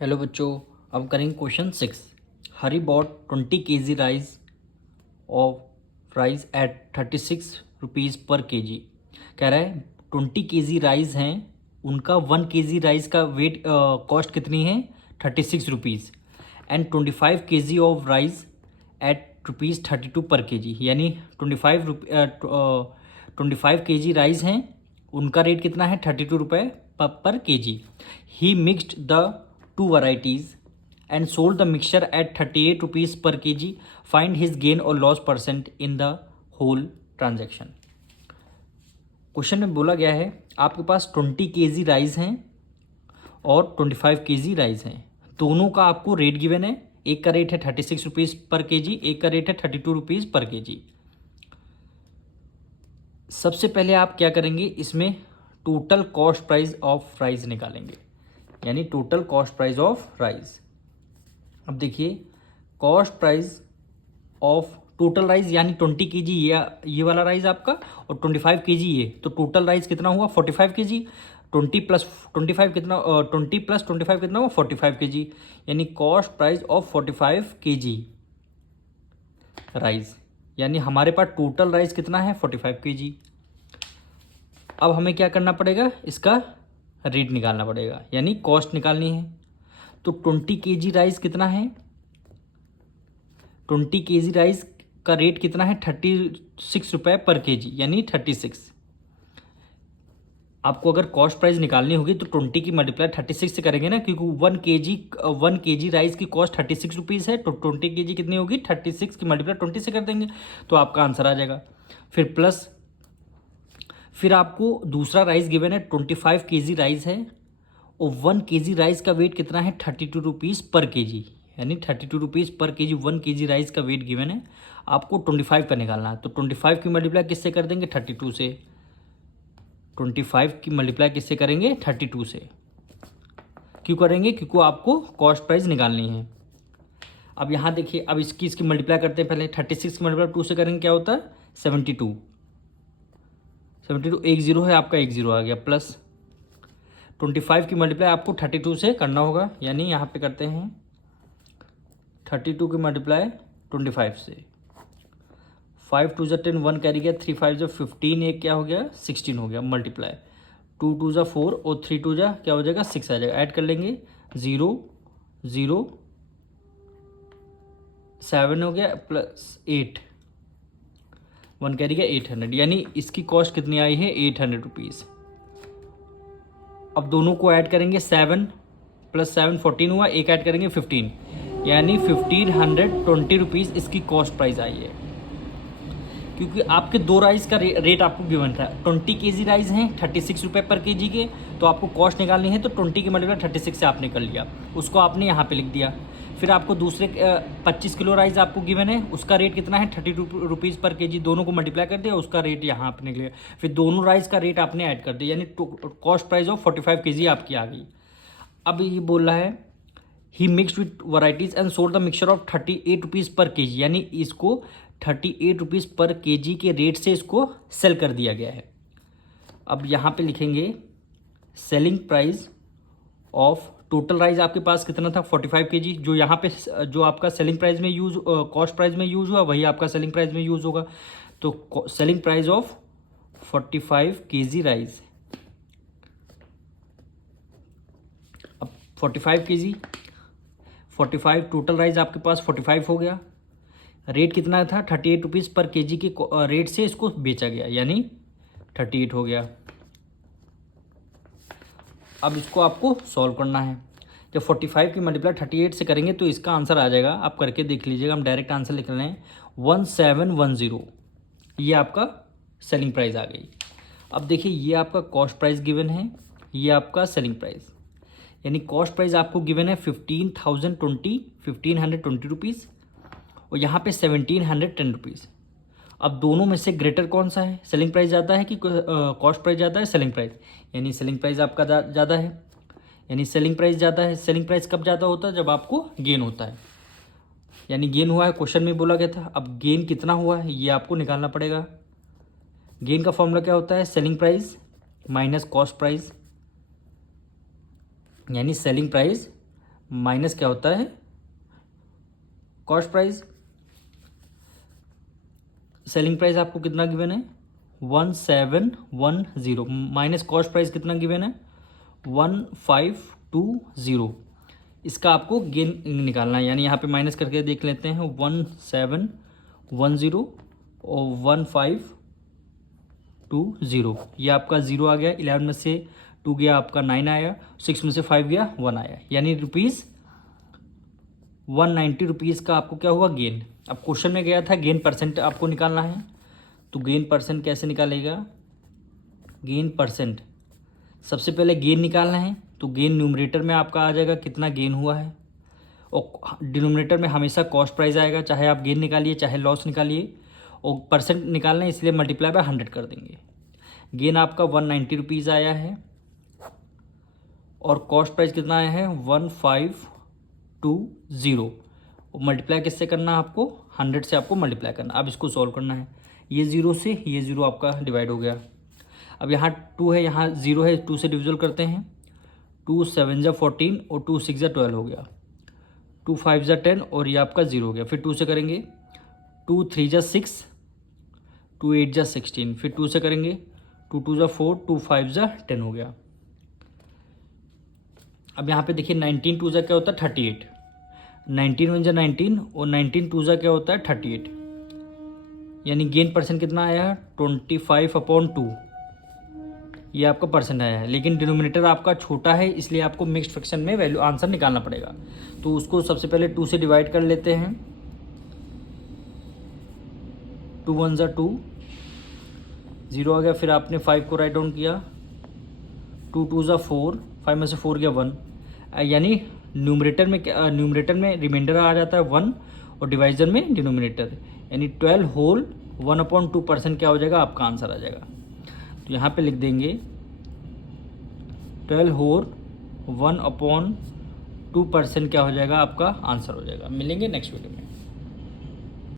Hello बच्चों, अब करेंगे question 6। Hari bought 20 kg rice at 36 rupees per KG. कह रहा है 20 kg राइस हैं, उनका 1 kg राइस का वेट कॉस्ट कितनी है 36 rupees, and 25 kg of rice at ₹32 per KG. यानी 25 kg राइस हैं, उनका रेट कितना है 32 रुपये per kg. He mixed the two varieties and sold the mixture at 38 rupees per kg. Find his gain और loss percent in the whole transaction. Question में बोला गया है आपके पास 20 kg राइस हैं और 25 kg राइस हैं, दोनों का आपको रेट गिवन है। एक का रेट है 36 रुपीज़ पर केजी, एक का रेट है 32 रुपीज़ पर केजी। सबसे पहले आप क्या करेंगे, इसमें total cost price of rice निकालेंगे, यानी total cost price of rice. अब देखिए cost price of total rice यानी 20 kg ये वाला राइस आपका, और 25 kg ये, तो टोटल राइस कितना हुआ 45 kg। 20 + 25 कितना 20 + 25 कितना हुआ 45 kg, यानी cost price of 45 kg rice. यानी हमारे पास टोटल राइस कितना है 45 kg। अब हमें क्या करना पड़ेगा, इसका रेट निकालना पड़ेगा, यानी कॉस्ट निकालनी है। तो 20 kg राइस कितना है, 20 kg राइस का रेट कितना है 36 रुपये पर केजी, यानी 36। आपको अगर कॉस्ट प्राइस निकालनी होगी तो 20 की मल्टीप्लाई 36 से करेंगे ना, क्योंकि 1 kg राइस की कॉस्ट 36 रुपीज़ है, तो 20 kg कितनी होगी 36 की मल्टीप्लाई 20 से कर देंगे तो आपका आंसर आ जाएगा। फिर प्लस, फिर आपको दूसरा राइस गिवन है 25 kg राइस है, और 1 kg राइस का वेट कितना है 32 रुपीज़ पर केजी, यानी 32 rupees per KG 1 kg rice का वेट गिवन है। आपको 25 का निकालना है, तो 25 की मल्टीप्लाई किससे कर देंगे 32 से। 25 की मल्टीप्लाई किससे करेंगे 32 से। क्यों करेंगे, क्योंकि आपको कॉस्ट प्राइस निकालनी है। अब यहाँ देखिए, अब इसकी मल्टीप्लाई करते हैं। पहले 36 की मल्टीप्लाई 2 से करेंगे क्या होता है 72। 72 एक जीरो है आपका, एक जीरो आ गया, प्लस 25 की मल्टीप्लाई आपको 32 से करना होगा, यानी यहाँ पे करते हैं 32 की मल्टीप्लाई 25 से। 5 2 10 1 कैरी गया, 3 5 15, एक क्या हो गया 16 हो गया, मल्टीप्लाई 2 2 4 और 3 2 क्या हो जाएगा 6 आ जाएगा। ऐड कर लेंगे 0 0 7 हो गया, प्लस 8 1 कैरी गया 800, यानी इसकी कॉस्ट कितनी आई है 800 रुपीज़। अब दोनों को ऐड करेंगे, 7 + 7 14 हुआ, एक ऐड करेंगे 15, यानी 1520 रुपीज़ इसकी कॉस्ट प्राइस आई है। क्योंकि आपके दो राइस का रेट आपको गिवन था, 20 kg राइस हैं 36 रुपये पर केजी के, तो आपको कॉस्ट निकालनी है, तो 20 की मल्टीप्लाई 36 से आपने कर लिया, उसको आपने यहाँ पे लिख दिया। फिर आपको दूसरे 25 किलो राइस आपको गिवन है, उसका रेट कितना है 30 रुपीज़ पर केजी, दोनों को मल्टीप्लाई कर दिया, उसका रेट यहाँ आपने लिया। फिर दोनों राइस का रेट आपने ऐड कर दिया, यानी कॉस्ट प्राइस ऑफ 45 kg आपकी आ गई। अब ये बोल रहा है he mixed with varieties and sold the mixture of 38 rupees per KG, यानी इसको 38 रुपीज़ पर केजी के रेट से इसको सेल कर दिया गया है। अब यहाँ पे लिखेंगे selling price of total rice आपके पास कितना था 45 kg, जो यहाँ पे जो आपका सेलिंग प्राइस में यूज कॉस्ट प्राइस में यूज हुआ वही आपका सेलिंग प्राइस में यूज होगा। तो selling price of 45 kg rice, अब 45 kg 45 टोटल राइस आपके पास 45 हो गया, रेट कितना था 38 रुपीज़ पर केजी के रेट से इसको बेचा गया, यानी 38 हो गया। अब इसको आपको सॉल्व करना है। जब 45 की मल्टीप्लाई 38 से करेंगे तो इसका आंसर आ जाएगा, आप करके देख लीजिएगा। हम डायरेक्ट आंसर लिख रहे हैं 1710, ये आपका सेलिंग प्राइस आ गई। अब देखिए ये आपका कॉस्ट प्राइस गिवन है, ये आपका सेलिंग प्राइस, यानी कॉस्ट प्राइस आपको गिवन है 1520 रुपीज़, और यहाँ पे 1710 रुपीज़। अब दोनों में से ग्रेटर कौन सा है, सेलिंग प्राइस ज़्यादा है कि कॉस्ट प्राइस ज़्यादा है, सेलिंग प्राइस, यानी सेलिंग प्राइस आपका ज़्यादा है, यानी सेलिंग प्राइस ज़्यादा है। सेलिंग प्राइस कब ज़्यादा होता है, जब आपको गेन होता है, यानी गेन हुआ है, क्वेश्चन में बोला गया था। अब गेन कितना हुआ है ये आपको निकालना पड़ेगा। गेन का फॉर्मूला क्या होता है, selling price minus cost price, यानी सेलिंग प्राइस माइनस क्या होता है, कॉस्ट प्राइस। सेलिंग प्राइस आपको कितना गिवन है, 1710, माइनस कॉस्ट प्राइस कितना गिवन है, 1520। इसका आपको गेन निकालना है, यानी यहाँ पे माइनस करके देख लेते हैं, 1710 और 1520, ये आपका 0 आ गया। 11 में से 2 गया आपका 9 आया, 6 में से 5 गया 1 आया, यानी ₹190 का आपको क्या हुआ, गेन। अब क्वेश्चन में गया था गेन परसेंट आपको निकालना है, तो गेन परसेंट कैसे निकालेगा, गेन परसेंट सबसे पहले गेन निकालना है, तो गेन न्यूमरेटर में आपका आ जाएगा कितना गेन हुआ है, और डिनोमिनेटर में हमेशा कॉस्ट प्राइस आएगा, चाहे आप गेन निकालिए चाहे लॉस निकालिए, और परसेंट निकालना है इसलिए मल्टीप्लाई बाय 100 कर देंगे। गेन आपका ₹190 आया है, और कॉस्ट प्राइस कितना आया है, 1520, और मल्टीप्लाई किससे करना है आपको, 100 से आपको मल्टीप्लाई करना। अब इसको सॉल्व करना है, ये 0 से ये 0 आपका डिवाइड हो गया। अब यहाँ 2 है, यहाँ 0 है, 2 से डिविजल करते हैं, 2 7 जा 14 और 2 6 जा 12 हो गया, 2 5 जा 10 और ये आपका 0 हो गया। फिर 2 से करेंगे, 2 3 जा 6, 2 8 जा 16, फिर 2 से करेंगे, 2 2 जा 4, 2 5 जा 10 हो गया। अब यहाँ पे देखिए 19 2 जा क्या होता है 38, 19 1 जा 19 और 19 2 जा क्या होता है 38, यानी गेन परसेंट कितना आया है 25/2, ये आपका परसेंट आया है। लेकिन डिनोमिनेटर आपका छोटा है इसलिए आपको मिक्स्ड फ्रैक्शन में वैल्यू आंसर निकालना पड़ेगा, तो उसको सबसे पहले 2 से डिवाइड कर लेते हैं, 2 1 जा 2, 0 आ गया। फिर आपने 5 को राइट डाउन किया, 2 2 जा 4, 5 में से 4 गया 1, यानी न्यूमरेटर में रिमाइंडर आ जाता है 1 और डिवाइजर में डिनोमिनेटर, यानी 12 होल 1/2% क्या हो जाएगा, आपका आंसर आ जाएगा। तो यहाँ पे लिख देंगे 12 होल 1/2% क्या हो जाएगा, आपका आंसर हो जाएगा। मिलेंगे नेक्स्ट वीडियो में।